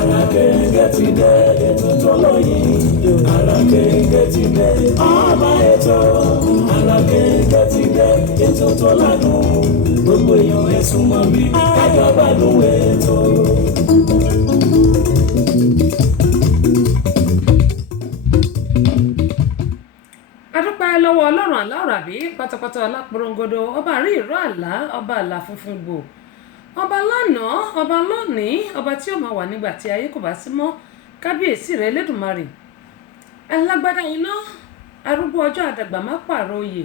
Ara Kéńgé ti dé, ètò tó lóyìn. Ara Kéńgé ti dé, ọba ètò. Ara Kéńgé ti dé, ètò tó lánà. Gbogbo èèyàn ẹ súnmọ́ bí kájọ gbádùn ètò. adúpẹ́ lọ́wọ́ ọlọ́run aláwòrábí pátápátá aláporongodo ọba àrí ìró àlá ọba àlà funfun gbò ọba lánàá ọba lónìí ọba tí ó máa wà nígbà tí ayé kò bá sí mọ́ kábíyèsí rẹ̀ Elédùmarè alágbádá iná arúgbó ọjọ́ àdàgbà má pààrọ̀ oyè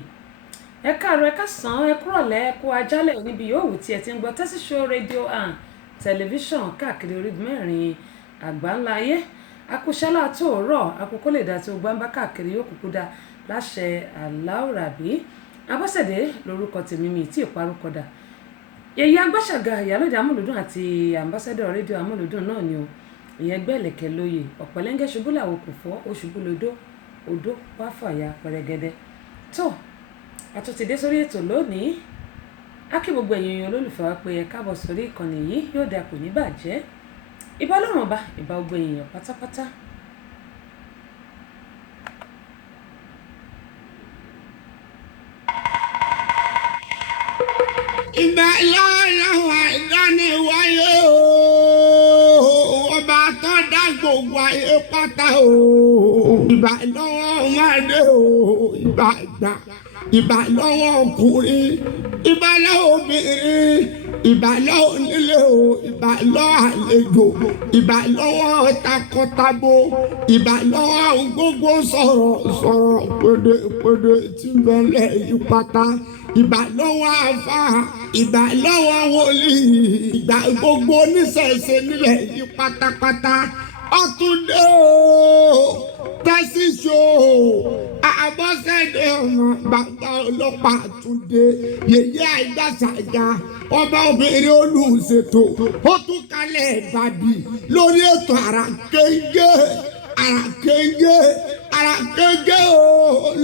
ẹ káàárọ̀ ẹ káàsán ẹ kúrọ̀lẹ́ ẹ kú ajálẹ̀ níbi yòówù tí ẹ ti ń gbọ́ Tẹ́sí Show rédíò and tẹlifíṣàn káàkiri orígun mẹ́rin àgbáńlá ayé akúṣálà tó rọ̀ akókó lè dá tí ó gbáǹbá káàkiri yóò kúkú dá láṣẹ aláwòrábí Abọ́sẹ̀dé lórúkọ tèmi mi tí ìparúkọdà èyí agbáṣàgà ìyálóde amúlùdùn àti àmbásẹ́dọ̀ rédíò amúlùdùn náà ni o ìyẹn gbẹ̀lẹ̀kẹ̀ lóye ọ̀pẹ̀lẹ́ngẹ́ ṣubú làwọn kò fọ́ oṣùbú lodó odó wá fàyà pẹrẹgẹdẹ tó àtúntìdé sórí ètò lónìí á kí gbogbo èèyàn olólùfẹ́ wa pé ẹ káàbọ̀ sórí ìkànnì yìí yóò dà kò ní bàjẹ́ ìbà Ọlọ́run ọba ìbà gbogbo èèyàn pátápátá. Ìbà lọ́wọ́ ìdániwáyé o, ọba tó dá gbogbo ayé pátá o. Ìbà lọ́wọ́ ọmọdé o, ìbà àgbà. Ìbà lọ́wọ́ ọkùnrin, ìbà lọ́wọ́ obìnrin, ìbà lọ́wọ́ onílé o, ìbà lọ́wọ́ àlejò, ìbà lọ́wọ́ takọtabo, ìbà lọ́wọ́ gbogbo sọ̀rọ̀ pèdèpèdè tí ń bẹ̀lẹ̀ yí pátá. Ìbà lọ́wọ́ àfà, ìbà lọ́wọ́ wòlíì, ìbà gbogbo oníṣẹ̀ṣe nílẹ̀ yí pátápátá. Ọ̀túndé o, Tẹ́sí Show, Abọ́sẹ̀dé ọmọ bàbá ọlọ́pàá Túndé, yèyé àgbàṣàjà, ọba obìnrin olùṣètò, ó tún kalẹ̀ ìbàdí lórí ètò Ara Kéńgé, Ara Kéńgé, Ara Kéńgé o,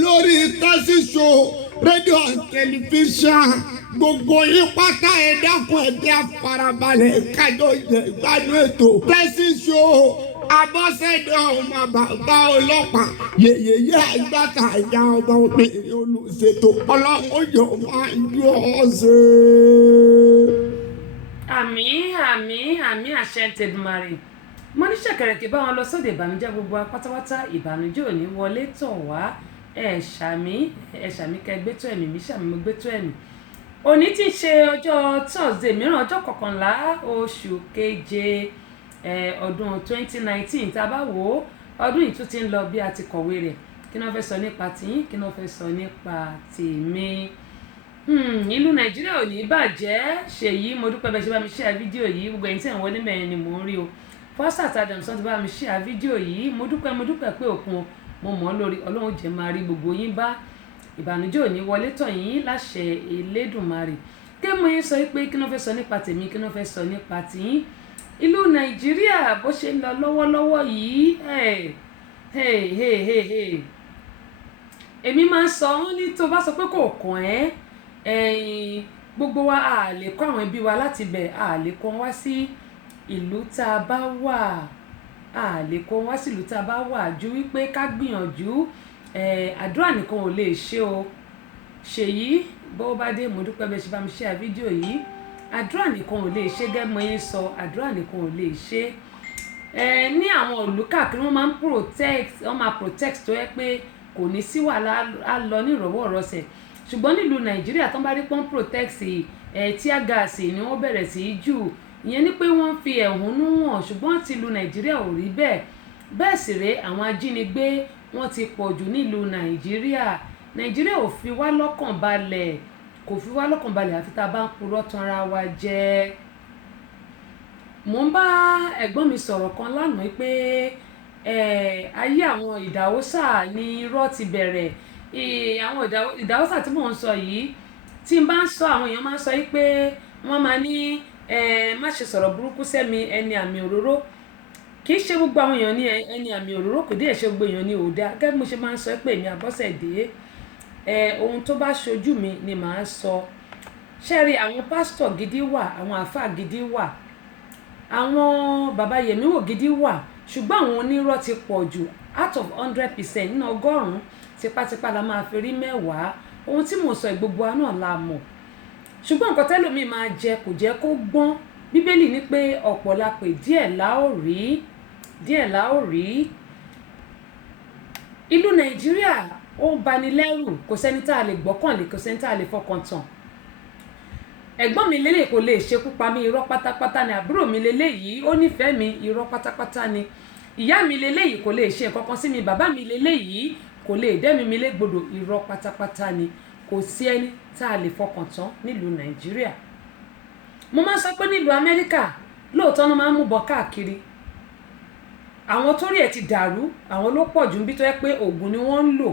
lórí Tẹ́sí Show rédíò tẹlifíṣàn gbogbo yín pátá ẹ dákun ẹbí àfarabalẹ̀ kájọ ìgbádùn ètò Tẹ́sí Show. Abọ́sẹ̀dé ọmọ bàbá ọlọ́pàá yèyé àgbàtà ìyá ọba obìnrin olùṣètò ọlọ́mọdé máa ń yọ ọ́ ṣe. àmín àṣẹ tẹ̀dùmarè mo ní ṣẹ̀kẹ̀rẹ̀ kí bá wọn lọ sóde ìbànújẹ́ gbogbo pátápátá ìbànújẹ́ ò ní wọlé tọ̀ wá ẹ ṣàmì kẹgbẹ́ tó ẹ̀mí mi ṣàmì mo gbé tó ẹ̀mí. Òní tí ń ṣe ọjọ́ Thursday mìíràn ọjọ́ 11 oṣù keje ọdún 2019 tá a bá wò ó ọdún yìí tún ti ń lọ bí a ti kọ̀wé rẹ̀ kí ni wọ́n fẹ́ sọ nípa tìyín kí ni wọ́n fẹ́ sọ nípa tèmi. Ìlú Nàìjíríà ò ní bàjẹ́ ṣèyí mo dúpẹ́ bẹ́ẹ̀ ṣe bá mi share fídíò yìí gbogbo ẹ̀yin tí ẹ̀ ń wọlé mẹ́rin ni mò ń rí o Fọ́sàt Adams ti bá mi share fídíò yìí mo dúpẹ́ pé òkun mo mọ̀ ọ́ lórí Ọlọ́run jẹ́ máa rí gbogbo yín bá ìbànújẹ́ ò ní wọlé tọ̀ yín láṣẹ Elédùmarè kí mo yín sọ pé kí ni wọ́n fẹ́ sọ nípa tèmi kí ni wọ́n fẹ́ sọ nípa tìyín. Ìlú Nàìjíríà bó ṣe ń lọ lọ́wọ́lọ́wọ́ yìí èmi máa ń sọ wọ́n ní tó bá sọ pé kò kàn ẹ́ gbogbo wa a lè kó àwọn ẹbí wa láti bẹ̀ a lè kó wá sí ìlú tá a bá wà a lè kó wá sí ìlú tá a bá wà ju wípé ká gbìyànjú àdúrà nìkan ò lè ṣe o ṣèyí bó bá dé mo dúpẹ́ bẹ́ẹ̀ ṣe bá mi share fídíò yìí àdúrà nìkan ò lè ṣe gẹ́gẹ́ mọ́ yín sọ àdúrà nìkan ò lè ṣe ní àwọn ìlú káàkiri wọ́n máa ń protect tó yẹ pé kò ní sí wàhálà á lọ ní ìrọ̀wọ́ ìrọsẹ̀ ṣùgbọ́n nílùú Nàìjíríà tó ń bá rí pọ́n protect tear gas ni wọ́n bẹ̀rẹ̀ sí í jù ìyẹn ni pé wọ́n fi ẹ̀hónú hàn ṣùgbọ́n tìlú Nàìjíríà ò rí bẹ́ẹ̀ sì rèé àwọn ajínigbé wọ́n ti pọ̀ jù nílùú Nàìjíríà ò fi wá lọ́kàn balẹ̀ kò fi wá lọ́kàn balẹ̀ àfi tá a bá ń purọ́ tanra wa jẹ. Mo ń bá ẹ̀gbọ́n mi sọ̀rọ̀ kan lánàá pé ayé àwọn ìdáwọ́sà ni irọ́ ti bẹ̀rẹ̀ àwọn ìdáwọ́sà tí mò ń sọ yìí tí n bá ń sọ àwọn èèyàn máa ń sọ pé wọ́n máa ní má ṣe sọ̀rọ̀ burúkú sẹ́mi ẹni àmì òróró kì í ṣe gbogbo àwọn èèyàn ní ẹni àmì òróró kò dé ṣe gbogbo èèyàn ní òdà gẹ́gẹ́ bí mo ṣe máa ń sọ pé èmi Abọ́sẹ̀dé ohun tó bá ṣojú mi ni màá sọ ṣẹ́rí àwọn pásítọ̀ gidi wà àwọn àáfàá gidi wà àwọn bàbá Yẹmí Ògidì wà ṣùgbọ́n àwọn onírọ́ ti pọ̀ jù out of 100% nínú 100 tipátipá la máa fi rí 10 ohun tí mo sọ gbogbo wa náà la mọ̀ ṣùgbọ́n nǹkan tẹ́lòmíì máa jẹ kò jẹ́ kó gbọ́n bíbélì ní pé ọ̀pọ̀ la pè díẹ̀ la ó rí ìlú Nàìjíríà ó ń bani lẹ́rù kò sẹ́ni tá a lè gbọ́kànlé kò sẹ́ni tá a lè fọkàn tán ẹ̀gbọ́n mi lélẹ̀ kò lè ṣekú pa mí irọ́ pátápátá ni àbúrò mi lélẹ̀ yìí ó nífẹ̀ẹ́ mi irọ́ pátápátá ni ìyá mi lélẹ̀ yìí kò lè ṣe nǹkan kan sí mi bàbá mi lélẹ̀ yìí kò lè dẹ́mi mi légbodò irọ́ pátápátá ni kò sí ẹni tá a lè fọkàn tán nílùú Nàìjíríà mo máa ń sọ pé nílùú Amẹ́ríkà lóòótọ́ náà máa ń mú bọ káàkiri àwọn tó rí ẹ̀ ti dàrú àwọn ló pọ̀ jù níbi tó yẹ pé oògùn ni wọ́n ń lò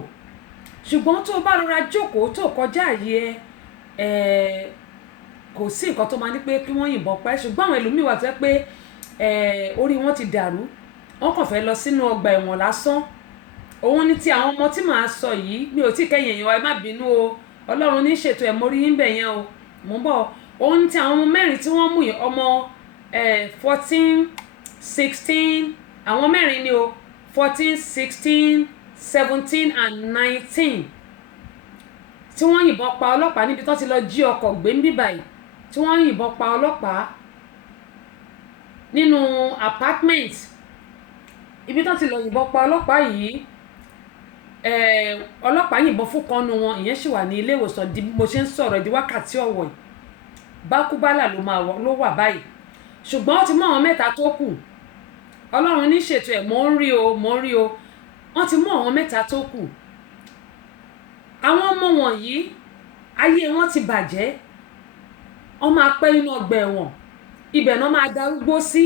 ṣùgbọ́n tó bá rọra jókòó tó kọjá àyè kò sí nǹkan tó máa ní pé kí wọ́n yìnbọn pa ẹ́ ṣùgbọ́n àwọn ẹlòmíì wà tó yẹ pé orí wọn ti dàrú wọ́n kàn fẹ́ lọ sínú ọgbà ẹ̀wọ̀n lásán òun ni ti àwọn ọmọ tí màá sọ yìí mi ò tí kẹ́yìn èèyàn ẹ má bínú o Ọlọ́run ní ṣètò ẹ̀ mórí yín bẹ̀ yẹn o mò ń bọ̀ òun ni ti àwọn ọmọ mẹ́rin tí wọ́n mú yìí ọmọ 14 16 àwọn mẹ́rin ni o 14 16 17 and 19 tí wọ́n yìnbọn pa ọlọ́pàá níbi tó ti lọ jí ọkọ̀ gbé ń bíbáyìí tí wọ́n yìnbọn pa ọlọ́pàá nínú apartment ibi tó ti lọ yìnbọn pa ọlọ́pàá yìí ọlọ́pàá yìnbọn fún kanu wọn ìyẹn sì wà ní ilé ìwòsàn di mo ṣe ń sọ̀rọ̀ di wákàtí ọ̀wọ̀ yìí bákúbálà ló wà báyìí ṣùgbọ́n ó ti mú àwọn mẹ́ta tó kù Ọlọ́run ní ṣètò ẹ̀ mò ń rí o wọ́n ti mú àwọn mẹ́ta tó kù àwọn ọmọ wọ̀nyí ayé wọn ti bàjẹ́ wọ́n máa pẹ́ nínú ọgbà ẹ̀wọ̀n ibẹ̀ náà máa darúgbó sí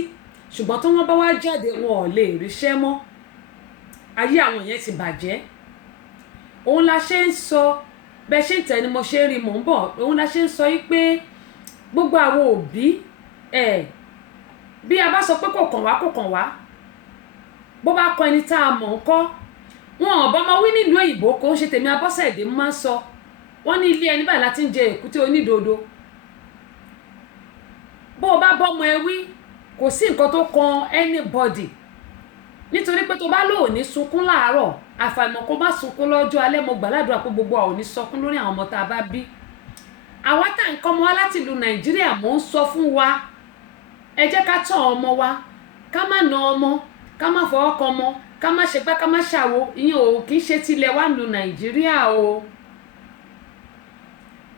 ṣùgbọ́n tí wọ́n bá wá jáde wọn ò lè ríṣẹ́ mọ́ ayé àwọn yẹn ti bàjẹ́ òun la ṣe ń sọ bẹ́ẹ̀ ṣe ń tẹ̀ ni mo ṣe ń rí mò ń bọ̀ òun la ṣe ń sọ yìí pé gbogbo àwọn òbí bí a bá sọ pé kò kàn wá bó bá kọ ẹni tá a mọ̀ ń kọ́ wọn ò bọ́mọ wí nílùú òyìnbó kò ń ṣe tèmi Abọ́sẹ̀dé máa ń sọ wọ́n ní ilé ẹni báyìí láti ń jẹ èkúté onídodo bó o bá bọ́mọ ẹ wí kò sí nǹkan tó kan anybody nítorí pé tó bá lò ní sunkún láàárọ̀ àfàìmọ̀ kó má sunkún lọ́jọ́ alẹ́ mo gbàládùra pé gbogbo àwọn ò ní sọkún lórí àwọn ọmọ tá a bá bí àwa tá nǹkan ọmọ wa láti ìlú Nàìjíríà mò ń sọ fún wa ẹ jẹ́ ká tọ́ ọmọ wa ká má na ọmọ ká má fọwọ́ kan ọmọ ká má ṣe gbá ká má ṣàwo ìyẹn ò kì í ṣe tilẹ̀ wá lu Nàìjíríà o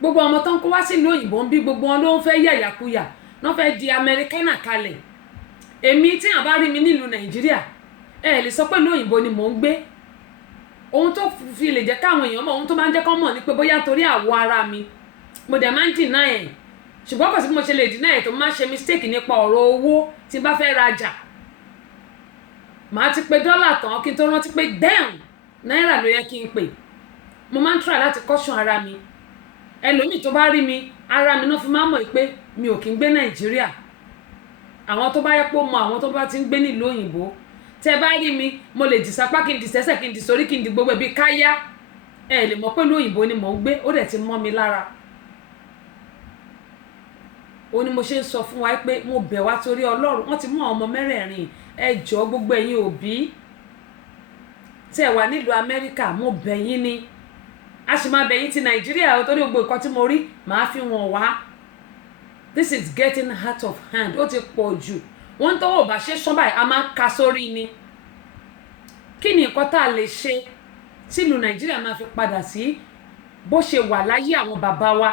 gbogbo ọmọ tó ń kó wá sílùú òyìnbó ń bí gbogbo wọn ló ń fẹ́ yàyàkuyà náà fẹ́ di Amẹ́ríkánà kalẹ̀ èmi tí àbá rí mi nílùú Nàìjíríà lè sọ pé lóyìnbó ni mò ń gbé ohun tó fi lè jẹ́ káwọn èèyàn mọ̀ ohun tó máa ń jẹ́ kọ́ mọ̀ ni pé bóyá torí àwọ̀ ara mi mo dẹ̀ máa ń dìnnà ẹ̀ ṣùgbọ́n kò sí bí mo ṣe lè dìnnà ẹ̀ tó máa ṣe mistake nípa ọ̀rọ̀ owó tí n bá fẹ́ rajà màá ti pe dọ́là tán kí n tó rántí pé damn náírà ló yẹ kí n pè mo máa ń try láti caution ara mi ẹlòmíì tó bá rí mi ara mi náà fi máa mọ̀ pé mi ò kí ń gbé Nàìjíríà àwọn tó bá yẹ pé ó mọ àwọn tó bá ti ń gbé nílùú òyìnbó tẹ bá rí mi mo lè dìsapá kí n dì sẹ́sẹ̀ kí n dì sórí kí n dì gbogbo ẹbí káyá lè mọ̀ pé lóyìnbó ni mò ń gbé ó dẹ̀ ti mọ́ mi lára ó ní mo ṣe ń sọ fún wa pé mo bẹ̀ wá torí Ọlọ́run wọ́n ti mú àwọn ọmọ mẹ́rẹ̀ẹ̀rin ẹ jọ̀ọ́ gbogbo ẹ̀yin òbí tẹ́ wà nílùú Amẹ́ríkà mo bẹ̀ yín ni a sì máa bẹ̀ yín ti Nàìjíríà torí gbogbo nǹkan tí mo rí màá fi wọ̀n wá this is getting out of hand ó ti pọ̀ jù wọ́n tó wò bá ṣe sán báyìí a máa ka sórí ni kí ni nǹkan tá a lè ṣe tílùú Nàìjíríà máa fi padà sí bó ṣe wà láyé àwọn bàbá wa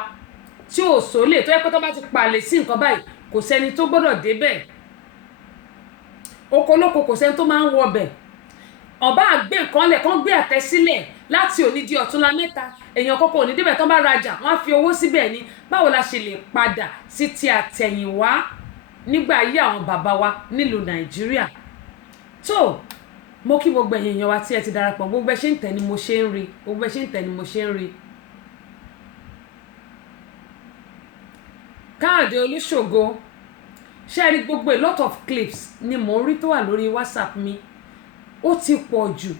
tí ò sólè tó yẹ pé tó bá ti palẹ̀ sí nǹkan báyìí kò sẹ́ni tó gbọ́dọ̀ débẹ̀ okolóko kò sẹ́ni tó máa ń wọbẹ̀ ọba àgbẹ̀ nǹkan lẹ̀ kán gbé àtẹ sílẹ̀ láti òní di ọ̀túnla mẹ́ta èèyàn kọ́kọ́ òní débẹ̀ tó bá rajà wọ́n á fi owó síbẹ̀ ni báwo la ṣe lè padà sí ti àtẹ̀yìnwá nígbà ayé àwọn bàbá wa nílùú Nàìjíríà tó mo kí gbogbo ẹ̀yin èèyàn wa tí ẹ ti darapọ̀ gbogbo ẹ ṣe ń tẹ̀ ni mo ṣe ń rí gbogbo ẹ ṣe ń tẹ̀ ni mo ṣe ń rí. Káyọ̀dé Olúṣògo ṣe rí gbogbo a lot of clips ni mo rí tó wà lórí WhatsApp mi ó ti pọ̀ jù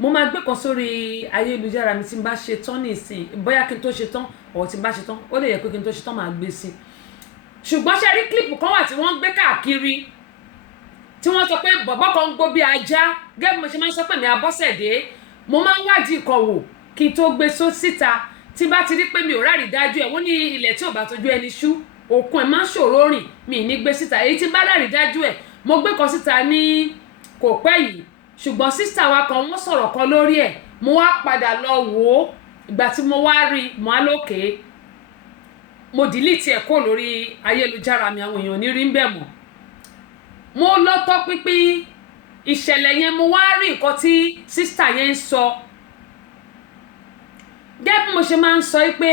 mo máa gbé kan sórí ayélujára mi tí n bá ṣe tán nísìn bóyá kí n tó ṣe tán ọ̀ tí n bá ṣe tán ó lè yẹ pé kí n tó ṣe tán máa gbé sí ṣùgbọ́n ṣe rí clip kan wà tí wọ́n ń gbé káàkiri tí wọ́n sọ pé bọ̀bọ́ kan ń gbó bí ajá gẹ́gẹ́ bí mo ṣe máa ń sọ pé ní Abọ́sẹ̀dé mo máa ń wádìí kan wò kí n tó gbé síta tí bá ti rí pé mi ò rárí dájú ẹ̀ wọ́n ní ilẹ̀ tí ò bá tójú ẹni ṣú òkun ẹ̀ máa ń ṣòro rìn mi ní gbé síta èyí tí bá rárí dájú ẹ̀ mo gbé kan síta ní kò pẹ́ yìí ṣùgbọ́n sísà wa kan wọ́n sọ̀rọ̀ kan lórí ẹ̀ mo wá padà lọ wò ó ìgbà tí mo wá rí mo á lókè mo dìlítì ẹ̀ kó lórí ayélujára mi àwọn èèyàn ní rí ń bẹ̀ mọ́ mo lọ tọ́ pínpín ìṣẹ̀lẹ̀ yẹn mo wá rí nǹkan tí sísà yẹn ń sọ gẹ́gẹ́ bí mo ṣe máa ń sọ pé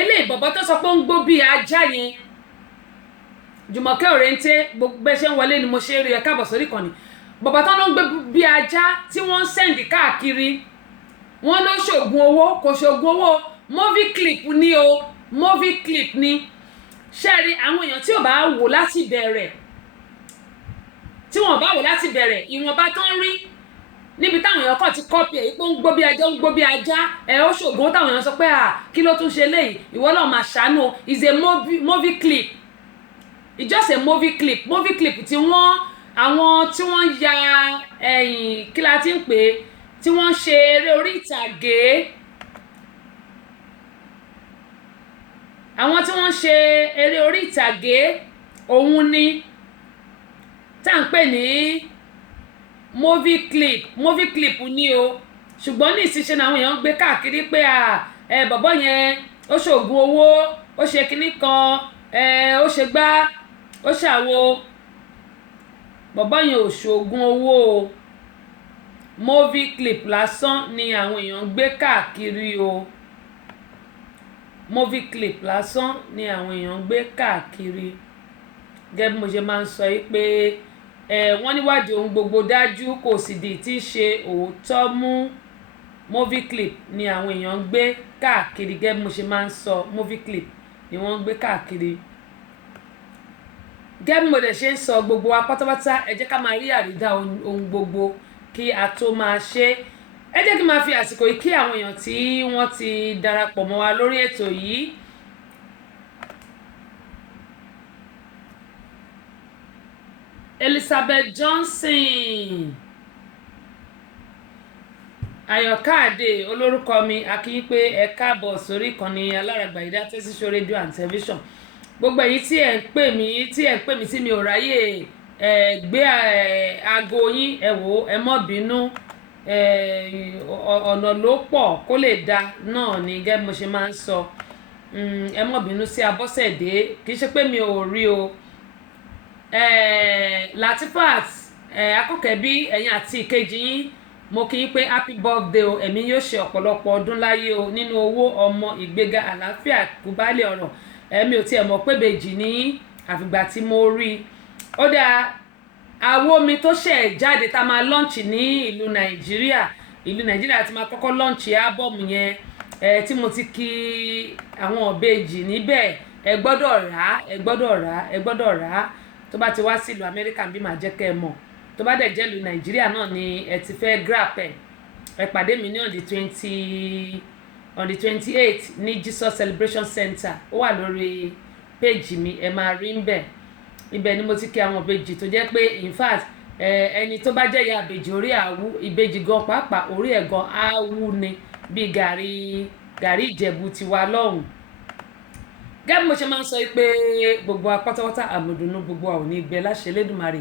eléyìí bọ̀bọ̀ tó sọ pé ó ń gbó bí ajá yẹn Jùmọ̀kẹ́ Òrèǹté gbogbo bẹ́ẹ̀ ṣe ń wọlé ni mo ṣe rí ẹ káàbọ̀ sórí ìkànnì bọ̀bọ̀ tó ń gbé bí ajá tí wọ́n ń sẹ́ǹdì káàkiri wọ́n ló ṣògùn owó kò ṣògùn owó movie clip ni o movie clip ni ṣẹ́ẹ̀rí àwọn èèyàn tí ò bá wò láti bẹ̀rẹ̀ tí wọ́n bá wò láti bẹ̀rẹ̀ ìwọ̀nba tó ń rí níbi táwọn èèyàn kàn ti kọ́pì ẹ̀ pé ó ń gbó bí ajá ó ń gbó bí ajá ẹ̀ ó ṣògùn táwọn èèyàn sọ pé kí ló tún ṣe léyìí ìwọ náà máa ṣàánú is a movie clip it's just a movie clip tí wọ́n àwọn tí wọ́n ya kí la ti ń pè é tí wọ́n ṣe eré orí ìtàgé àwọn tí wọ́n ṣe eré orí ìtàgé òun ni tá à ń pè ní movie clip ni o ṣùgbọ́n ní ìṣiṣẹ́ náà àwọn èèyàn ń gbé káàkiri pé bọ̀bọ́ yẹn ó ṣògùn owó ó ṣe kinní kan ó ṣe gbá ó ṣàwo bọ̀bọ́ yẹn ò ṣògùn owó o movie clip lásán ni àwọn èèyàn ń gbé káàkiri o movie clip lásán ni àwọn èèyàn ń gbé káàkiri gẹ́gẹ́ bí mo ṣe máa ń sọ yìí pé wọ́n níwádìí ohun gbogbo dájú kò sì di tí í ṣe òótọ́ mú movie clip ni àwọn èèyàn ń gbé káàkiri gẹ́gẹ́ bí mo ṣe máa ń sọ movie clip ni wọ́n ń gbé káàkiri gẹ́gẹ́ bí mo dẹ̀ ṣe ń sọ gbogbo wa pátápátá ẹ jẹ́ ká máa rí àrídá ohun gbogbo kí a tó máa ṣe ẹ jẹ́ kí n máa fi àsìkò yìí kí àwọn èèyàn tí wọ́n ti darapọ̀ mọ́ wa lórí ètò yìí Elizabeth Johnson Ayọ̀káàdé olórúkọ mi akíyín pé ẹ káàbọ̀ sórí ìkànnì Aláràgbàyídá Tẹ́síṣó rédíò and television gbogbo èyí tí ẹ ń pè mí tí mi ò ráyè gbé aago yín ẹ wò ẹ mọ́ bínú ọ̀nà ló pọ̀ kó lè da náà ni gẹ́gẹ́ mo ṣe máa ń sọ ẹ mọ́ bínú sí Abọ́sẹ̀dé kì í ṣe pé mi ò rí o Latifat Akọ́kẹ́bí ẹ̀yin àti ìkejì yín mo kí yín pé happy birthday o ẹ̀mí yóò ṣe ọ̀pọ̀lọpọ̀ ọdún láyé o nínú owó ọmọ ìgbéga àlàáfíà kúbálẹ̀ ọ̀rọ̀ ẹ̀mí ò tiẹ̀ mọ̀ pé bèjì ní àfìgbà tí mo rí i ó dáa àwo mi tó ṣẹ̀ jáde tá a máa lọ́ǹchì ní ìlú Nàìjíríà tí máa kọ́kọ́ lọ́ǹchì ábọ̀mù yẹn tí mo ti kí àwọn ọ̀bẹ́jì níbẹ̀ ẹ gbọ́dọ̀ rà á tó bá ti wá sílùú Amẹ́ríkà bí màá jẹ́ kẹ́ ẹ mọ̀ tó bá dẹ̀ jẹ́ ìlú Nàìjíríà náà ni ẹ ti fẹ́ grab ẹ pàdé mi ní on the 28 ní Jesus Celebration Center ó wà lórí péjì mi ẹ máa rí ń bẹ̀ ibẹ̀ ni mo ti kí àwọn ìbejì tó jẹ́ pé in fact ẹni tó bá jẹ́ ìyá ìbejì orí àwú ìbejì gan pàápàá orí ẹ̀ gan áwú ni bí gàrí Ìjẹ̀bú ti wá lọ́hùn gẹ́gẹ́ bí mo ṣe máa ń sọ pé gbogbo apátápátá àmọ̀dùnú gbogbo àwọn ní ìgbẹ́ láṣẹ Elédùmarè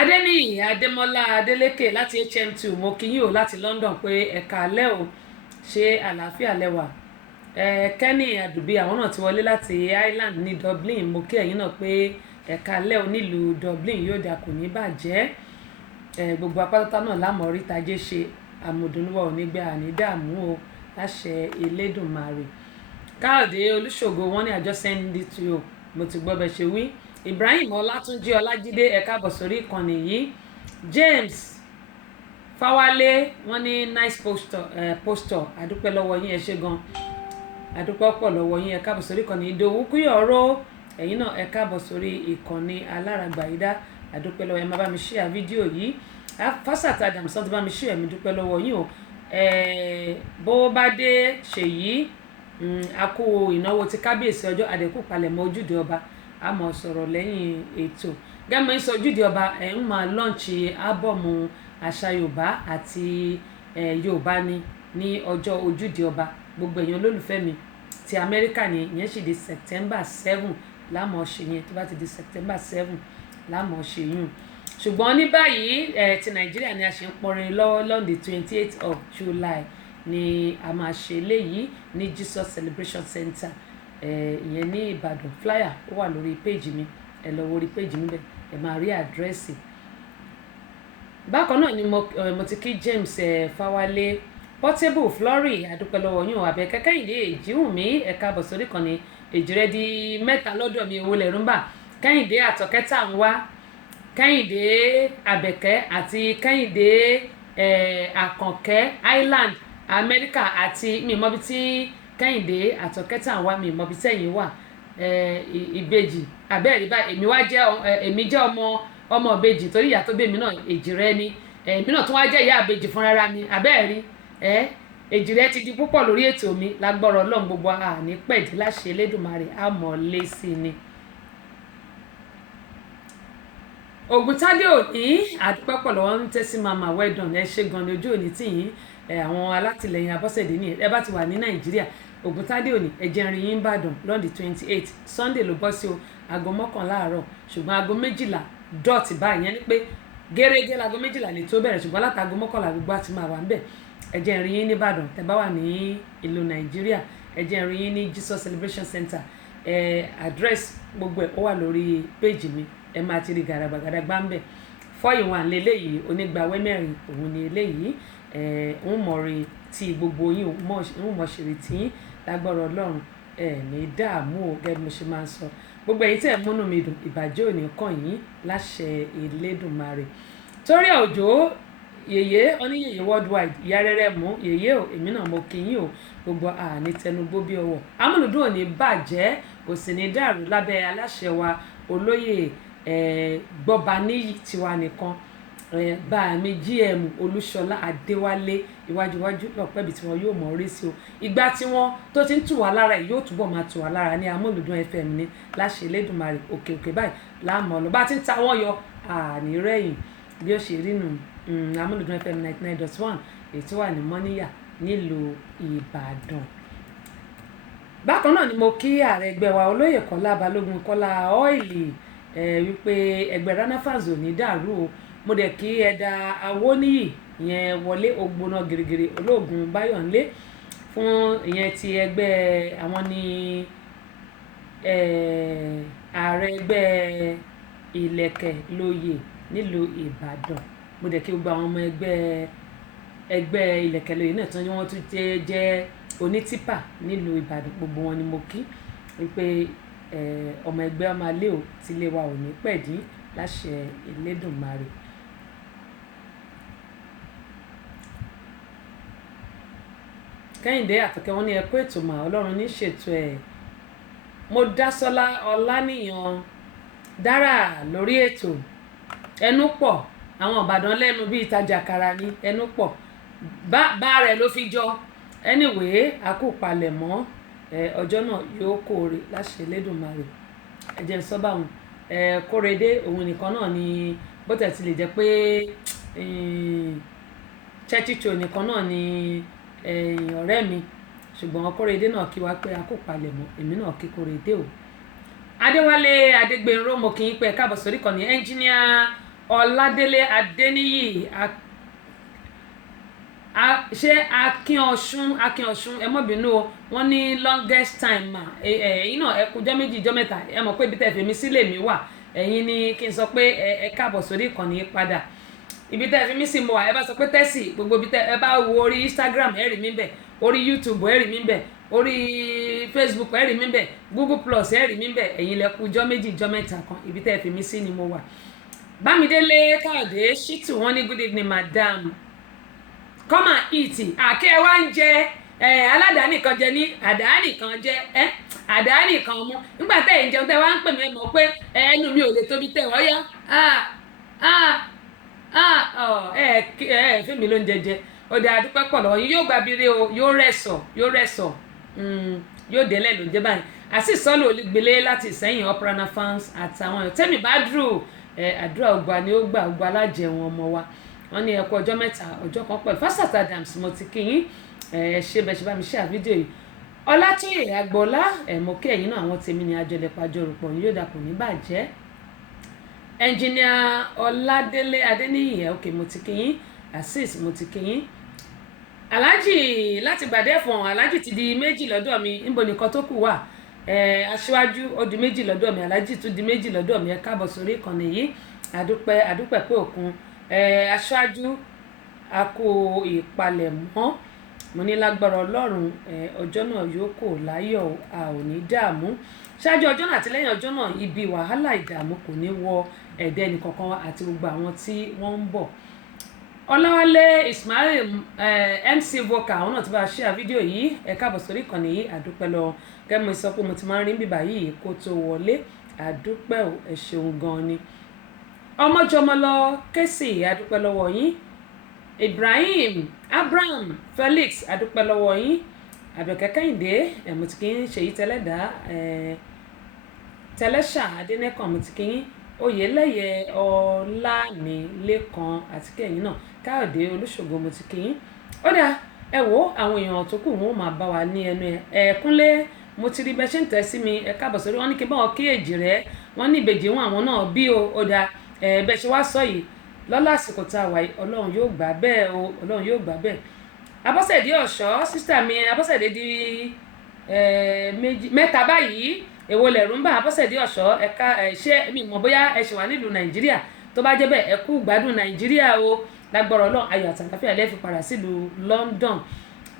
Adéníyì Adémọ́lá Adélékè láti HM2 mo kí yín o láti London pé ẹ̀ka alẹ́ o ṣe àlàáfíà lẹ́wà Kenny Àdùbí àwọn náà ti wọlé láti Ireland ní Dublin mo kí ẹ̀yin náà pé ẹ̀ka alẹ́ o nílùú Dublin yóò dà kò ní bàjẹ́ gbogbo apátápátá náà lámọ̀ rí tajé ṣe àmọ̀dùnú wa ò ní gbé àní dààmú o láṣẹ Elédùmarè Káyọ̀dé Olúṣògo wọn ní àjọ send it to you mo ti gbọ́ bẹ́ẹ̀ ṣe wí Ibrahim Ọlátúnjí Ọlájídé ẹ káàbọ̀ sórí ìkànnì yìí James Fáwálé wọn ní nice posture àdúpẹ́ lọ́wọ́ yín ẹ ṣé gan àdúpẹ́ pọ̀ lọ́wọ́ yín ẹ káàbọ̀ sórí ìkànnì Ìdòwú Kúyọ̀rọ̀ ẹ̀yin náà ẹ káàbọ̀ sórí ìkànnì Aláràgbàyídá àdúpẹ́ lọ́wọ́ ẹ má bá mi share fídíò yìí Fásat Adams tó bá mi share mi dúpẹ́ lọ́wọ́ yín o bó bá dé ṣèyí a kú ìnáwó ti kábíyèsí ọjọ́ àdẹ̀kù palẹ̀mọ́ ojúde ọba a mọ̀ sọ̀rọ̀ lẹ́yìn ètò gẹ́gẹ́ sọ ojúde ọba ń máa lọ́ǹchì ábọ̀mù àṣà yorùbá àti yorùbá ní ọjọ́ ojúde ọba gbogbo èèyàn olólùfẹ́ mi ti amẹ́ríkà ni ìyẹn sì di September 7 láàmú ṣe yẹn tó bá ti di September 7 láàmú ṣe yún ṣùgbọ́n ní báyìí ti nàìjíríà ni a ṣe ń pọrin lọ́wọ́ lọ́ndì 28th of July ni a máa ṣe léyìí ní Jesus Celebration Center ìyẹn ní ìbàdàn flyer ó wà lórí péjì mi ẹ lọ wo orí péjì mi bẹ́ẹ̀ ẹ máa rí àdírẹ́sì. bákan náà ni mo ti kí James Fáwálé Portable Flory adúpẹ́ lọ́wọ́ yín Àbẹ̀kẹ́ Kẹ́hìndé Èjìwùmí ẹ̀ka bọ̀sórí kan ní èjìrẹ́ di mẹ́ta lọ́dọ̀ mi owó lẹ́rú ń bà Kẹ́hìndé Àtọ̀kẹ́tà ń wá Kẹ́hìndé Àbẹ̀kẹ́ àti Kẹ́hìndé Àkànkẹ́ Island Amẹ́ríkà àti mímọ́bí tí Kẹ́hìndé Àtọ̀kẹ́tà ń wá mímọ́bí tẹ̀yìn wà ìbejì abẹ́ẹ̀rí báyìí èmi jẹ́ ọmọ ìbejì torí ìyá tó bí èmi náà èjìrẹ́ ni èmi náà tún wá jẹ́ ìyá ìbejì fúnra mi abẹ́ẹ̀rí èjìrẹ́ ti di púpọ̀ lórí ètò mi lágbọ́rọ̀ ọlọ́run gbogbo àní pẹ̀dí láṣẹ Elédùmarè àmọ́ lé sí ni. Ògúntádé Òní àdúpẹ́ pọ̀ lọ́wọ́ ń tẹ́sí mama wẹ́dọ̀n ẹ ṣe gan ni ojú òní tì yín àwọn alátìlẹyìn Abọ́sẹ̀dé ní ẹ bá ti wà ní Nàìjíríà Ògúntádé Òní ẹ̀jẹ̀ rin yín Ìbàdàn lọ́ndì 28 Sunday ló bọ́ sí o aago 11 àárọ̀ ṣùgbọ́n aago 12 dọ́ọ̀tì báyìí yẹn ni pé gẹ́gẹ́ láago 12 lè tó bẹ̀rẹ̀ ṣùgbọ́n látàgò 11 gbogbo àti máa wà ń bẹ̀ ẹ̀jẹ̀ rin yín ní Ìbàdàn tẹ́ bá wà ní ìlú Nàìjíríà ẹ̀jẹ̀ rin yín ní Jesus Celebration Center address gbogbo ẹ̀ ó wà lórí péjì mi ẹ máa ti rí gàràgbàgàdàgbà ń bẹ̀ 4-in-1 lélẹ́yìí onígbàwẹ́ mẹ́rin òun ni eléyìí ń mọ̀rin tí gbogbo yín ń mọ̀ ṣèrè tí yín lágbọ́rọ̀ ọlọ́run ní dààmú o gẹ́gẹ́ bí mo ṣe máa ń sọ gbogbo èyí tẹ̀ múnú mi dùn ìbàjẹ́ òní kàn yín láṣẹ Elédùmarè torí òjò yèyé oníyèyé worldwide ìyá rẹ̀rẹ̀ mú yèyé o èmi náà mo kí yín o gbogbo àní tẹnugbó bí ọwọ́ amúlùdún òní bàjẹ́ kò sì ní dàrú lábẹ́ aláṣẹ wa olóyè Gbọ́baníyì tiwa nìkan bá mi GM Olúṣọlá Adéwálé iwájúwájú lọ́pẹ́ ibi tí wọ́n yóò mọ̀ orí sí o ìgbà tí wọ́n tó ti ń tù wá lára yóò túbọ̀ máa tù wá lára ní Amúlùdún FM ní láṣẹ Elédùmarè òkè òkè báyìí láàmú ọ̀lọ́ bá ti ń ta wọ́n yọ àní rẹ̀yìn bí ó ṣe rí nù Amúlùdún FM 99.1 èyí tó wà ní Mọ́níyà nílùú Ìbàdàn. bákan náà ni mo kí ààrẹ ẹgbẹ́ wa olóyè Kọ́lá Balógun Kọ́lá ọ́ìlì wípé ẹgbẹ́ Ranafazo ní dàrú o mo dẹ̀ kí ẹ̀dà Awóníyì ìyẹn Wọlé Ògbóná gírígírí olóògùn Báyọ̀nlé fún ìyẹn ti ẹgbẹ́ àwọn ní ààrẹ ẹgbẹ́ Ìlẹ̀kẹ̀ Lóyè nílùú Ìbàdàn mo dẹ̀ kí gbogbo àwọn ọmọ ẹgbẹ́ Ìlẹ̀kẹ̀ Lóyè náà tán ni wọ́n tún jẹ́ onítìpà nílùú Ìbàdàn gbogbo wọn ni mo kí wípé ọmọ ẹgbẹ́ ọmọ alẹ́ ò tílé wa ò ní pẹ̀dí láṣẹ Elédùmarè. Kẹ́hìndé Àtọ̀kẹ́ wọn ní ẹkú ètò mà Ọlọ́run ní ṣètò ẹ̀ Mọ́dásọ́lá Ọláníyàn dára lórí ètò ẹnu pọ̀ àwọn Ìbàdàn lẹ́nu bíi ìtajà kara ní ẹnu pọ̀ bá rẹ̀ ló fi jọ anyway àkópalẹ̀mọ́ ọjọ́ náà yóò kóore láṣẹ Elédùmarè ẹ̀jẹ̀ sọ́bà wọn Kóredé òun nìkan náà ni bó tẹ̀ ti lè jẹ́ pé Churchill nìkan náà ni ọ̀rẹ́ mi ṣùgbọ́n Kóredé náà kí wá pé àkópalẹ̀mọ́ èmi náà kí Kóredé o. Adéwálé Adégbénró mo kì í pé káàbọ̀ sórí kan ní ẹnjíníà Ọládélé Adéníyì ṣé Akínọ̀ṣun ẹ mọ́ bínú o wọ́n ní longest time ma ẹ̀yin náà ẹ kújọ́ méjì ìjọ́ mẹ́ta ẹ mọ̀ pé ibi tẹ́ fèmí sílẹ̀ mi wà ẹ̀yin ni kí n sọ pé ẹ káàbọ̀ sórí ìkànnì padà ibi tẹ́ fèmí sí mo wà ẹ bá sọ pé tẹ́sì gbogbo ibi tẹ́ ẹ bá wo orí Instagram ẹ rí mi bẹ̀ orí YouTube ẹ rí mi bẹ̀ orí Facebook ẹ rí mi bẹ̀ Google Plus ẹ rí mi bẹ̀ ẹ̀yin lẹ kújọ́ méjì ìjọ́ mẹ́ta kan ibi tẹ́ fèmí sí ni mo wà. Bámidélé Káyọ̀dé Ṣítù wọ́n ní good evening madam come and eat àkẹ́ wá ń jẹ aládàáni kan jẹ ní àdáàní kan jẹ àdáàní kan mú nígbà tẹ́ ẹ̀ ń jẹun tẹ́ wá ń pè mí mọ̀ pé ẹnu mi ò lè tóbi tẹ̀ ọ́ yá fún mi ló ń jẹjẹ ọdẹ àdúpẹ́ pọ̀ lọ́wọ́ yín yóò gba abiri o yóò rẹ̀sọ̀ yóò délẹ̀ ló ń jẹ́ báyìí àti ìsọ́lù olùgbélé láti Ìsẹ́yìn Operana fans àtàwọn èèyàn Tẹ́mi Badru àdúrà ògbà ni ó gbà ògbà alájẹun ọmọ wa wọ́n ní ẹ kú ọjọ́ mẹ́ta ọjọ́ kan pẹ̀lú Fasat Adams mo ti kí yín ṣe bẹ́ẹ̀ ṣe bá mi ṣe àfídíò yìí Ọlátúnyè Agboola mo kí ẹ̀yin náà àwọn tèmi ní àjọlẹ̀pàjọ rùpọ̀ ní yóò dàpọ̀ ní bàjẹ́ ẹnjìníà Ọládélé Adéníyì òkè mo ti kí yín Azeez mo ti kí yín Alhaji láti Gbàdẹ́fọ̀n Alhaji ti di méjì lọ́dọ̀ mi níbo nìkan tó kù wà aṣíwájú ó di méjì lọ́dọ̀ mi Alhaji tún di méjì lọ́dọ̀ mi ẹ káàbọ̀ sórí ìkànnì yìí àdúpẹ́ pé òkun aṣáájú àkó ìpalẹ̀mọ́ mo ní lágbára Ọlọ́run ọjọ́ náà yóò kò láyọ̀ a ò ní dààmú ṣáájú ọjọ́ náà àti lẹ́yìn ọjọ́ náà ibi wàhálà ìdààmú kò ní wọ ẹ̀dẹ́ ẹnìkankan àti gbogbo àwọn tí wọ́n ń bọ̀ Ọláwálé Ismail MC Vocal àwọn náà ti bá a ṣe àfídíò yìí ẹ káàbọ̀ sórí ìkànnì yìí àdúpẹ́ lọ kẹ́mi sọ pé mo ti máa ń rí bíbá yìí kó tó wọlé àdúpẹ́ ẹ ṣeun gan ni ọmọjọmọlọ kẹsì àdúpẹ́ lọ́wọ́ yín Ibrahim Abraham Felix àdúpẹ́ lọ́wọ́ yín Àbẹ̀kẹ́ Kẹ́hìndé mo ti kí ń ṣèyí tẹ́lẹ̀dá Tẹ́lẹ̀ṣà Adẹ́nẹ́kàn mo ti kí yín Oyèlẹ́yẹ Ọlámilékan àti kẹ́yìn náà Káyọ̀dé Olúṣògo mo ti kí yín ó dáa ẹ wo àwọn èèyàn tó kù wọn ò máa bá wa ní ẹnu Kúnlé mo ti rí bẹ́ẹ̀ ṣe ń tẹ́ sí mi ẹ káàbọ̀ sórí wọn ní kí báwọn kí èjì rẹ wọn ní ìbejì wọn àwọn náà bí ó dáa bẹ́ẹ̀ ṣe wá sọ yìí lọ́lá àsìkò tá a wà yìí Ọlọ́run yóò gbà bẹ́ẹ̀ o Ọlọ́run yóò gbà bẹ́ẹ̀ Abọ́sẹ̀dé Ọ̀ṣọ́ sísítà mi Abọ́sẹ̀dé di mẹ́ta báyìí èwo lẹ̀rú ń bá Abọ́sẹ̀dé Ọ̀ṣọ́ ẹ̀ka ṣé mi mọ̀ bóyá ẹ ṣì wà nílùú Nàìjíríà tó bá jẹ́ bẹ́ẹ̀ ẹ kú gbádùn Nàìjíríà o lágbára Ọlọ́run ayọ̀ àtàlàfíà lẹ́ẹ̀fi padà sílùú London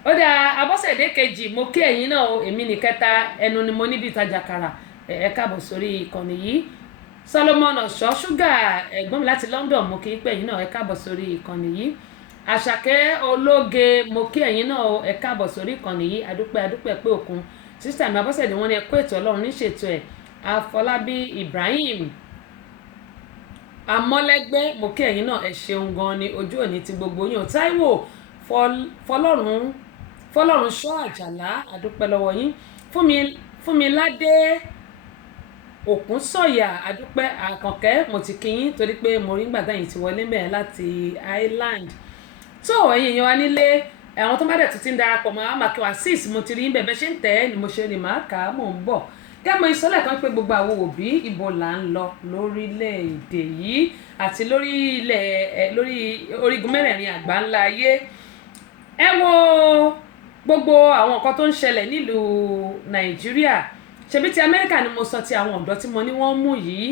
ó dá Abọ́sẹ̀dé kejì mo kí ẹ̀yin náà o èmi ní kẹta ẹnu ni mo níbi ìtajà kàrà ẹ káàbọ̀ sórí ìkànnì yìí Solomon Ọ̀ṣọ́ ṣúgà ẹ̀gbọ́n mi láti London mo kí pé ẹ̀yin náà ẹ káàbọ̀ sórí ìkànnì yìí Àṣàkẹ́ Ológe mo kí ẹ̀yin náà ẹ káàbọ̀ sórí ìkànnì yìí adúpẹ́ pé òkun sísítà mi Abọ́sẹ̀dé wọn ni ẹ kó ètò Ọlọ́run níṣètò ẹ̀ Afọlábí Ibrahim Amọ́lẹ́gbẹ́ mo kí ẹ̀yin náà ẹ ṣeun gan ni ojú òní ti gbogbo yín Táíwò Fọlọ́run ṣọ́ Àjàlá adúpẹ́ lọ́wọ́ yín Fúnmiládé Òkúnsọ̀yà adúpẹ́ Àkànkẹ́ mo ti kí yín torí pé mo rí gbàgbà yìí ti wọlé mẹ́rin láti Ireland tó ẹ̀yin èèyàn wa nílé àwọn tó bá dẹ̀ tún ti ń darapọ̀ mọ́ àwọn màkìwá 6 mo ti rí bẹ́ẹ̀ ṣe ń tẹ̀ ẹ́ ni mo ṣe rìn máa kà á mò ń bọ̀ kẹ́mọ ìsọ́lẹ̀ kan pé gbogbo àwọn òbí ibo là ń lọ lórílẹ̀‐èdè yìí àti lórí orígun mẹ́rẹ̀ẹ̀rin àgbáńlá ayé ẹ wo gbogbo àwọn nǹkan tó ń ṣẹlẹ̀ nílùú Nàìjíríà ṣebí ti Amẹ́ríkà ni mo sọ ti àwọn ọ̀dọ́ tí mo ní wọ́n mú yìí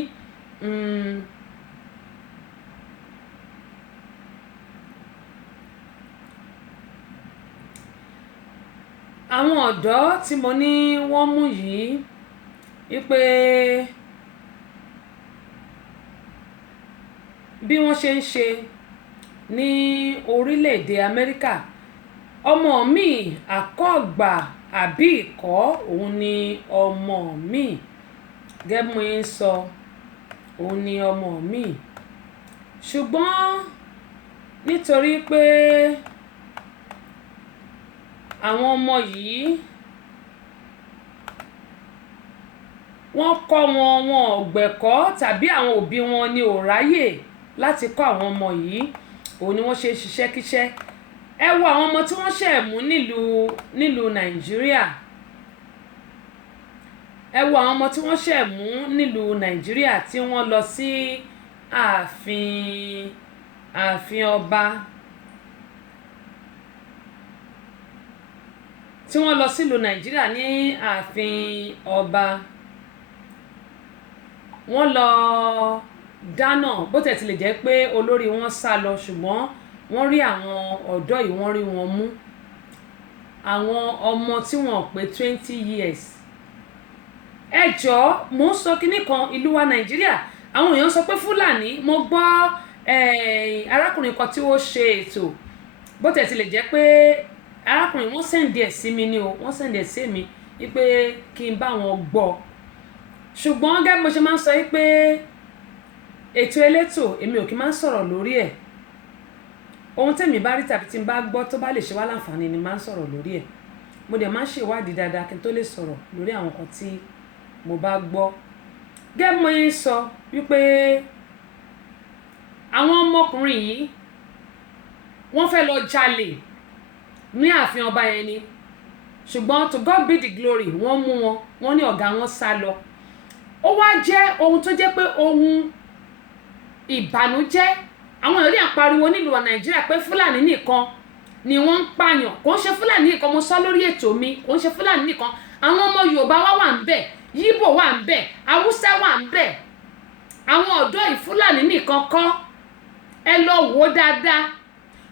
àwọn ọ̀dọ́ tí mo ní wọ́n mú yìí wípé bí wọ́n ṣe ń ṣe ní orílẹ̀-èdè Amẹ́ríkà ọmọ mi àkọ́gbà àbí ìkọ́ òun ni ọmọ mi gẹ́gẹ́ bí ń sọ òun ni ọmọ mi ṣùgbọ́n nítorí pé àwọn ọmọ yìí wọ́n kọ́ wọn ọ̀gbẹ̀kọ́ tàbí àwọn òbí wọn ni ò ráyè láti kọ́ àwọn ọmọ yìí òun ni wọ́n ṣe ṣiṣẹ́ kíṣẹ́ ẹ wo àwọn ọmọ tí wọ́n ṣẹ̀ mú nílùú Nàìjíríà ẹ wo àwọn ọmọ tí wọ́n ṣẹ̀ mú nílùú Nàìjíríà tí wọ́n lọ sí ààfin ọba tí wọ́n lọ sílùú Nàìjíríà ní ààfin ọba wọ́n lọ dáná bó tẹ̀ ti lè jẹ́ pé olórí wọn sá lọ ṣùgbọ́n wọ́n rí àwọn ọ̀dọ́ yìí wọ́n rí wọn mú àwọn ọmọ tí wọ́n pé 20 years ẹ jọ̀ọ́ mò ń sọ kinní kan ìlú wa Nàìjíríà àwọn èèyàn sọ pé Fúlàní mo gbọ́ arákùnrin kan tí ó ṣe ètò bó tẹ̀ ti lè jẹ́ pé arákùnrin wọ́n sẹ́ǹdì ẹ̀ sí mi ni o wọ́n sẹ́ǹdì ẹ̀ sí mi wípé kí n bá wọn gbọ́ ṣùgbọ́n gẹ́gẹ́ bí mo ṣe máa ń sọ wípé ètò elétò èmi ò kí máa ń sọ̀rọ̀ lórí ẹ̀ ohun tẹ̀mí bá rí tàbí tí n bá gbọ́ tó bá lè ṣe wá láǹfààní ni máa ń sọ̀rọ̀ lórí ẹ̀ mo dẹ̀ máa ń ṣèwádìí dáadáa kí n tó lè sọ̀rọ̀ lórí àwọn nǹkan tí mo bá gbọ́. Gẹ́gẹ́ bí mo yẹn sọ wípé àwọn ọmọkùnrin yìí wọ́n fẹ́ lọ jalè ní ààfin ọba yẹn ni, ṣùgbọ́n to God be the glory, wọ́n mú wọn, wọ́n ní ọ̀gá wọn sá lọ. Ó wá jẹ́ ohun tó jẹ́ pé ohun ìbànújẹ́. Àwọn èèyàn lè pariwo nílùú Nàìjíríà pé Fúlàní nìkan ni wọ́n ń pààyàn. Kò ń ṣe Fúlàní nìkan, mo sọ lórí ètò mi, kò ń ṣe Fúlàní nìkan. Àwọn ọmọ Yorùbá wà ń bẹ̀, Yíbò wà ń bẹ̀, Haúsá wà ń bẹ̀. Àwọn ọ̀dọ́ ìFúlàní nìkan kọ́, ẹ lọ wò dáadáa.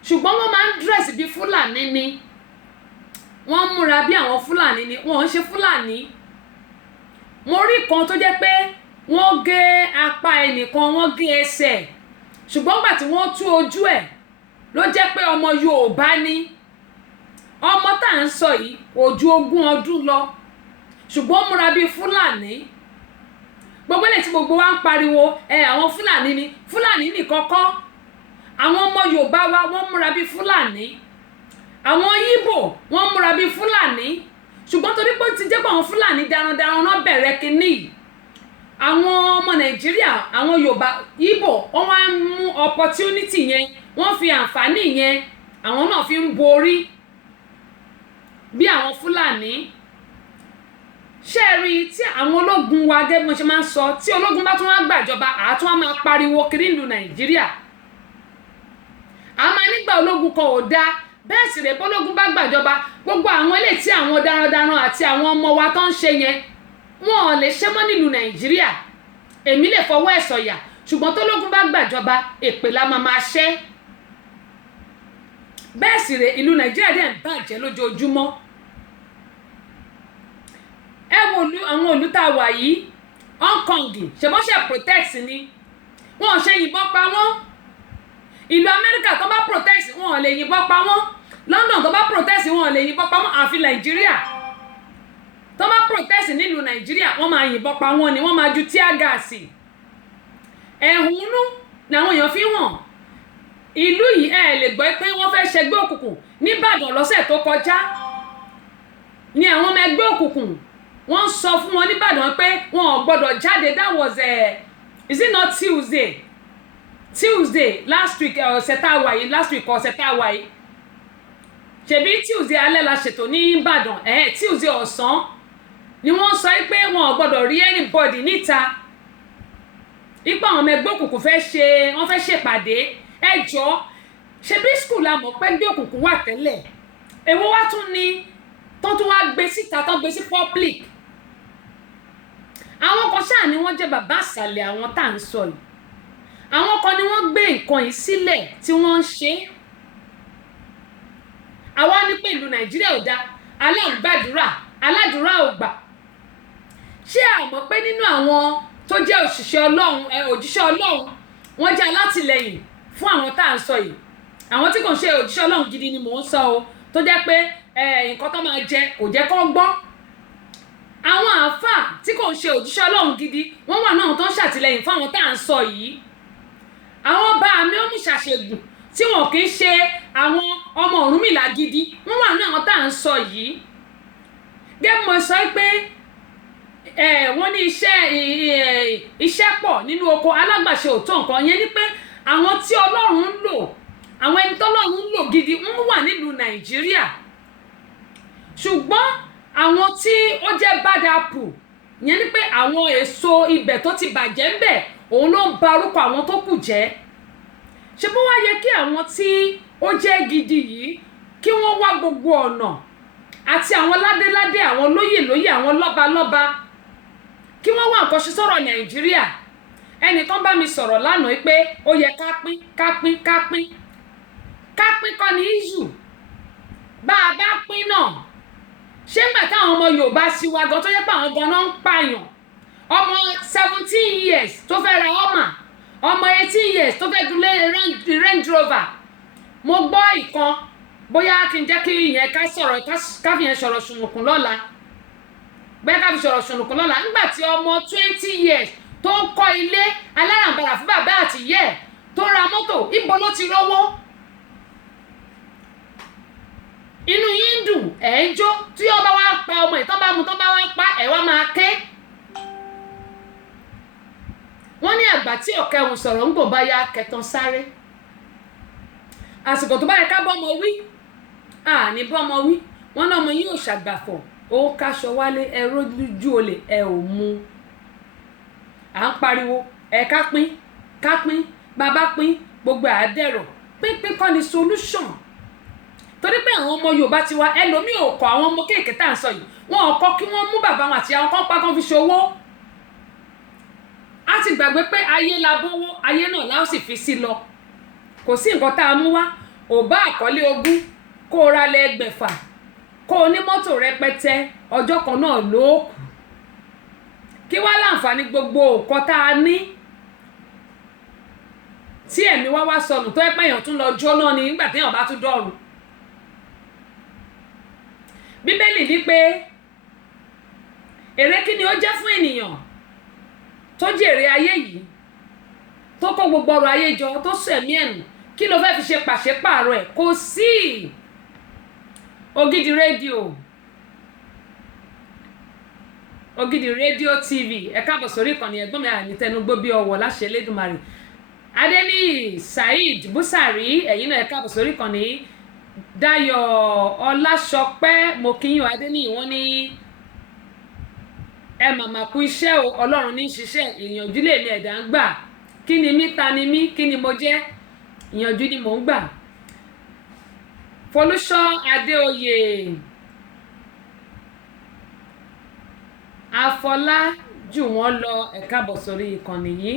Ṣùgbọ́n wọ́n máa ń dírẹ̀sì bí Fúlàní ni, wọ́n múra bí àwọn Fúlàní ni, wọ́n ń ṣe Fúlàní. Mo rí kan tó jẹ́ pé wọ́n gé apá ẹnìkan, wọ́n gé ẹsẹ̀, ṣùgbọ́n gbà tí wọ́n tú ojú ẹ̀ ló jẹ́ pé ọmọ Yorùbá ni. Ọmọ tá à ń sọ yìí kò ju 20 ọdún lọ, ṣùgbọ́n múra bí Fúlàní. Gbogbo ilé tí gbogbo wa ń pariwo àwọn Fúlàní ni, Fúlàní nìkan kọ́. Àwọn ọmọ Yorùbá wa wọ́n múra bí Fúlàní, àwọn Yíbò wọ́n múra bí Fúlàní, ṣùgbọ́n torí pé ó ti jẹ́ pé àwọn Fúlàní darandaran náà bẹ̀rẹ̀ kínní yìí, àwọn ọmọ Nàìjíríà, àwọn Yorùbá, Yíbò wọ́n wá ń mú opportunity yẹn, wọ́n fi àǹfààní yẹn àwọn náà fi ń borí bí àwọn Fúlàní. Ṣé rí tí àwọn ológun wa gẹ́gẹ́ bí mo ṣe máa ń sọ, tí ológun bá tún wá gbàjọba àtún wá máa pariwo kiri ìlú Nàìjíríà. A máa nígbà ológun kan ò dáa, bẹ́ẹ̀ sì rèé bólógun bá gbàjọba, gbogbo àwọn ilé tí àwọn darandaran àti àwọn ọmọ wa tó ń ṣe yẹn wọn ò lè ṣe mọ́ nílùú Nàìjíríà. Èmi lè fọwọ́ ẹ̀ sọ̀yà, ṣùgbọ́n tólógun bá gbàjọba èpè la máa ṣẹ́. Bẹ́ẹ̀ sì rèé ìlú Nàìjíríà dẹ̀ ń bàjẹ́ lójoojúmọ́. Ẹ wo àwọn ìlú tá a wà yìí, Hong Kong ṣèbọ́n ṣe protest ni, wọn ò ṣe yìnbọn pa wọ́n. Ìlú Amẹ́ríkà tó bá protest wọn ò lè yìnbọn pa wọ́n. London tó bá protest wọn ò lè yìnbọn pa wọ́n. Àfi Nàìjíríà tó bá protest nílùú Nàìjíríà wọ́n máa yìnbọn pa wọ́n ni, wọ́n máa ju tear gas. Ẹ̀hónú ni àwọn èèyàn fi hàn. Ìlú yìí lè gbọ́ pé wọ́n fẹ́ ṣẹgbẹ́ òkùnkùn. Níbàdàn lọ́sẹ̀ tó kọjá ni àwọn ọmọ ẹgbẹ́ òkùnkùn wọ́n sọ fún wọn níbàdàn pé wọn ò gbọ́dọ̀ jáde. That was is it not Tuesday last week ọ̀sẹ̀ tá a wà yìí, last week ọ̀sẹ̀ tá a wà yìí. Ṣebí Tuesday alẹ́ la ṣètò ní Ìbàdàn, Tuesday ọ̀sán ni wọ́n sọ pé wọn ò gbọ́dọ̀ rí anybody níta. Ipò àwọn ọmọ ẹgbẹ́ òkùnkùn wọ́n fẹ́ ṣèpàdé. Ẹ jọ̀ọ́, ṣebí school la mọ̀ pé ẹgbẹ́ òkùnkùn wà tẹ́lẹ̀. Èwo wá tún ni tó tún wá gbé síta, tó gbé sí public. Àwọn kan ṣáà ni wọ́n jẹ́ bàbá àṣàlẹ̀ àwọn tá à ń sọ yìí. Àwọn kan ni wọ́n gbé nǹkan yìí sílẹ̀ tí wọ́n ń ṣe. Àwa ní pé ìlú Nàìjíríà ò dáa, aláǹgbàdúrà, aládùúrà ò gbà. Ṣé a mọ̀ pé nínú àwọn tó jẹ́ òjíṣẹ́ Ọlọ́run, wọ́n jẹ́ alátìlẹyìn fún àwọn tá à ń sọ yìí. Àwọn tí kò ń ṣe òjíṣẹ́ Ọlọ́run gidi ni mò ń sọ o, tó jẹ́ pé nǹkan tó máa jẹ kò jẹ́ kó gbọ́. Àwọn àáfàá tí kò ń ṣe òjíṣẹ́ Ọlọ́run gidi wọ́n wà náà tó ń ṣàtìlẹyìn fún àwọn tá à ń sọ yìí. Àwọn bá mi ó mú ṣàṣègùn tí wọn kì í ṣe àwọn ọmọ Ọ̀rúnmìlà gidi wọ́n wà náà tá à ń sọ yìí. Gẹ́gẹ́ mo sọ pé wọ́n ní iṣẹ́ pọ̀ nínú oko alágbàṣe òótọ́ nǹkan yẹn ni pé àwọn tí Ọlọ́run ń lò, àwọn ẹni tọ́lọ́run ń lò gidi wọ́n wà nílùú Nàìjíríà. Ṣùgbọ́n àwọn tí ó jẹ́ bad apple yẹn ni pé àwọn èso ibẹ̀ tó ti bàjẹ́ ń bẹ̀, òun ló ń ba orúkọ àwọn tó kù jẹ́. Ṣé bó wá yẹ kí àwọn tí ó jẹ́ gidi yìí kí wọ́n wá gbogbo ọ̀nà, àti àwọn ládéládé, àwọn lóyè, àwọn lọ́balọ́ba, kí wọ́n wá nǹkan ṣe sọ̀rọ̀ Nàìjíríà. Ẹnìkan bá mi sọ̀rọ̀ lánàá pé ó yẹ ká pín kọ́ ní issue. Bá a bá pín náà, ṣé ńgbà táwọn ọmọ Yorùbá sí wa gan tó yẹ pé àwọn gan náà ń pààyàn, ọmọ 17 years tó fẹ́ ra ọmọ 18 years tó fẹ́ gun Range Rover. Mo gbọ́ ìkan, bóyá kí n jẹ́ kí ìyẹn ká fi yẹn sọ̀rọ̀ ṣùnùkùn lọ́la. Nígbà tí ọmọ 20 years tó ń kọ́ ilé alárànbarà fún bàbá àti ìyá ẹ̀, tó ra mọ́tò, ibo ló ti rówó? inú yín dùn ẹ̀ ń jó tí ó bá wá pa ọmọ ẹ̀ tó bá mu tó bá wá pa ẹ̀ wá máa ké. wọ́n ní àgbà tí ọ̀kẹ́hùn sọ̀rọ̀ ń gbò bá yá kẹtàn sáré. àsìkò tó bá yẹ ká bọ́mọ wí àní bọ́mọ wí wọ́n náà ọmọ yín ò ṣàgbàfọ̀ ó káṣọ wálé ẹ rójú olè ẹ ò mu. à ń pariwo ẹ ká pín bàbá pín gbogbo àádẹ́rọ̀ pínpín kọ́ ni solution. torí pé àwọn ọmọ Yorùbá ti wá ẹlòmíì ò kọ́ àwọn ọmọ kéèké tá à ń sọ yìí wọn ò kọ́ kí wọ́n mú bàbá wọn àti àwọn kan pa kan fi ṣòwò. a ti gbàgbé pé ayé la bówó ayé náà la ó sì fi sí lọ. kò sí nǹkan tá a mú wá ò bá àkọlé ogún kó o ra lẹ 6 kó o ní mọ́tò rẹpẹtẹ ọjọ́ kan náà ló kù. kí wá láǹfààní gbogbo nǹkan tá a ní tí ẹ̀mí wá sọnù tó ẹ pé èèyàn tún lọ jóná ni nígbà téèyàn bá tún dọ̀run. bíbélì ní pé èrè kí ni ó jẹ́ fún ènìyàn tó jèrè ayé yìí tó kó gbogbo ọrọ̀ ayé jọ tó sẹ̀mí ẹ̀nù kí ló fẹ́ fi ṣe pàṣípààrọ̀ ẹ̀ kò sí. Ògidì rédíò TV ẹ káàbọ̀ sórí ìkànnì ẹ̀gbọ́n mi ànítẹnugbó bí ọwọ́ láṣẹ Elédùmarè. Adéníyì Saheed Búsàrí ẹ̀yin náà ẹ káàbọ̀ sórí ìkànnì. Dayọ̀ Ọláṣọpẹ́ mo kí yín Adéníyì wọ́n ní ẹ màmá kú iṣẹ́ o Ọlọ́run ní ṣiṣẹ́ ìyànjú lèmi ẹ̀dá ń gbà kí ni mí ta ni mí kí ni mo jẹ́ ìyànjú ni mò ń gbà. Folúṣọ́ Adéoyè Afọlá jù wọ́n lọ ẹ káàbọ̀ sórí ìkànnì yìí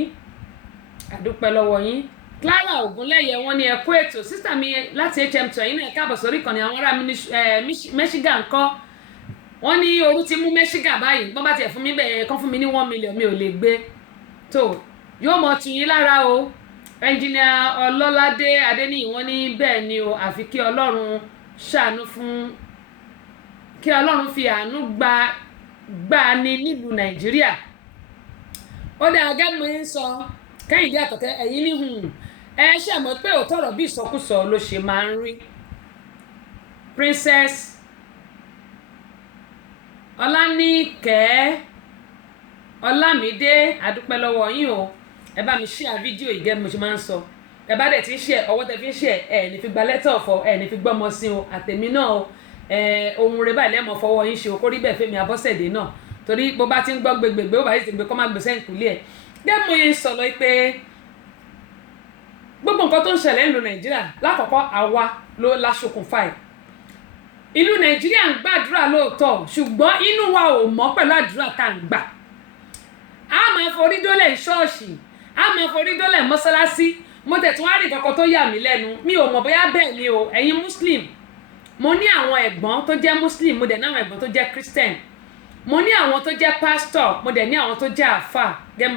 àdúpẹ́ lọ́wọ́ yín. Clara Ògúnlẹ̀yẹ wọ́n ní ẹ kú ètò sísà mi láti HM2 ẹ̀yin náà ẹ káàbọ̀ sórí ìkànnì àwọn ará Michigan kọ́ wọ́n ní ooru ti mú Michigan báyìí bọ́n bá tiẹ̀ fún mi bẹ́ẹ̀ kán fún mi ní 1 million mi ò lè gbé tó yóò mọ̀ tù yín lára o. Ẹnjìnìà Ọlọ́ládé Adéníyì wọ́n ní bẹ́ẹ̀ ni o àfi kí Ọlọ́run ṣàánú fún kí Ọlọ́run fi àánú gbà ní nílùú Nàìjíríà. ó dá agẹ́mu ń sọ Kẹ́hìndé Àtọ̀kẹ́ ẹ̀yin níhùn ẹ ṣàmọ́ pé òótọ́ ọ̀rọ̀ bí ìsọkúsọ ló ṣe máa ń rí. Princess Ọláníkẹ́ Ọlámídé àdúpẹ́ lọ́wọ́ yín o ẹ bá mi share fídíò yìí gẹ́gẹ́ bí mo ṣe máa ń sọ ẹ bá dẹ̀ ti ń share ọwọ́ tẹ fi ń share ẹ ní fi gba lẹ́tọ̀ ọ̀fọ̀ ẹ ní fi gbọ́mọ sí o àtẹ̀mí náà o ohun rẹ báyìí lẹ́mọ̀ fọwọ́ yín ṣe o kó rí bẹ́ẹ̀ Fẹ́mi Abọ́sẹ̀dé náà torí bó bá ti ń gbọ́ gbẹgbẹgbẹ ó bá yìí ti gbé kọ́ máa gbèsè ìkúlẹ̀ ẹ̀ gẹ́gẹ́ mo yẹn sọ lọ pé gbogbo nǹkan tó ń ṣẹlẹ̀ nílùú Nàìjíríà lákọ̀ọ́kọ́ àwa ló láṣokùnfà ẹ̀. ìlú Nàìjíríà ń gbàdúrà lóòótọ́ ṣùgbọ́n inú wa ò mọ́ pẹ̀lú àdúrà tá à ń gbà. a máa forí dólẹ̀ ṣọ́ọ̀ṣì a máa forí dólẹ̀ mọ́sálásí mo tẹ̀ tún wá rí kankan tó yà mí lẹ́nu mi ò mọ̀ bóyá bẹ́ẹ̀ ni o ẹ̀yin Muslim mo ní àwọn ẹ̀gbọ́n tó jẹ́ Muslim mo dẹ̀ ní àwọn ẹ̀gbọ́n tó jẹ́ Christian mo ní àwọn tó jẹ́ pastor mo dẹ̀ ní àwọn tó jẹ́ àfà